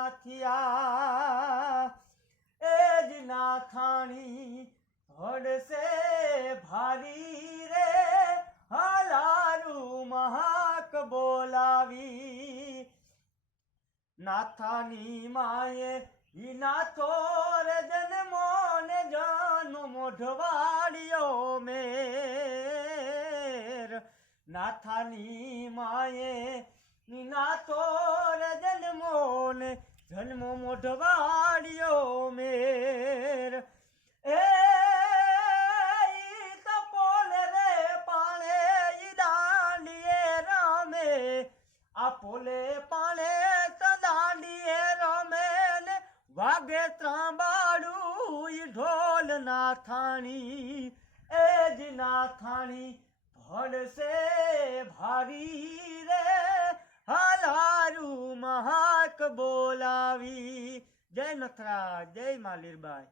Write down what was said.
નાથિયા એ જ નાથાણી હડસે ભારી રે હલારું મહાક બોલાવી નાથાની માએ ઈ નાથો રે જન્મો ને જાનો મોઢવાડિયો મેર નાથાની માએ ઈ નાથો રે જન્મો ને જન્મો મોઢવાડિયો મેર એ પોલે પાણે દાંડીએ રમે ને વાગે ત્રાંબાડું ઢોલ નાથાણી એ જ નાથાણી ભડસે ભારી રે હલારું મહાક બોલાવી જય નથરાજ જય માલીરબાઈ।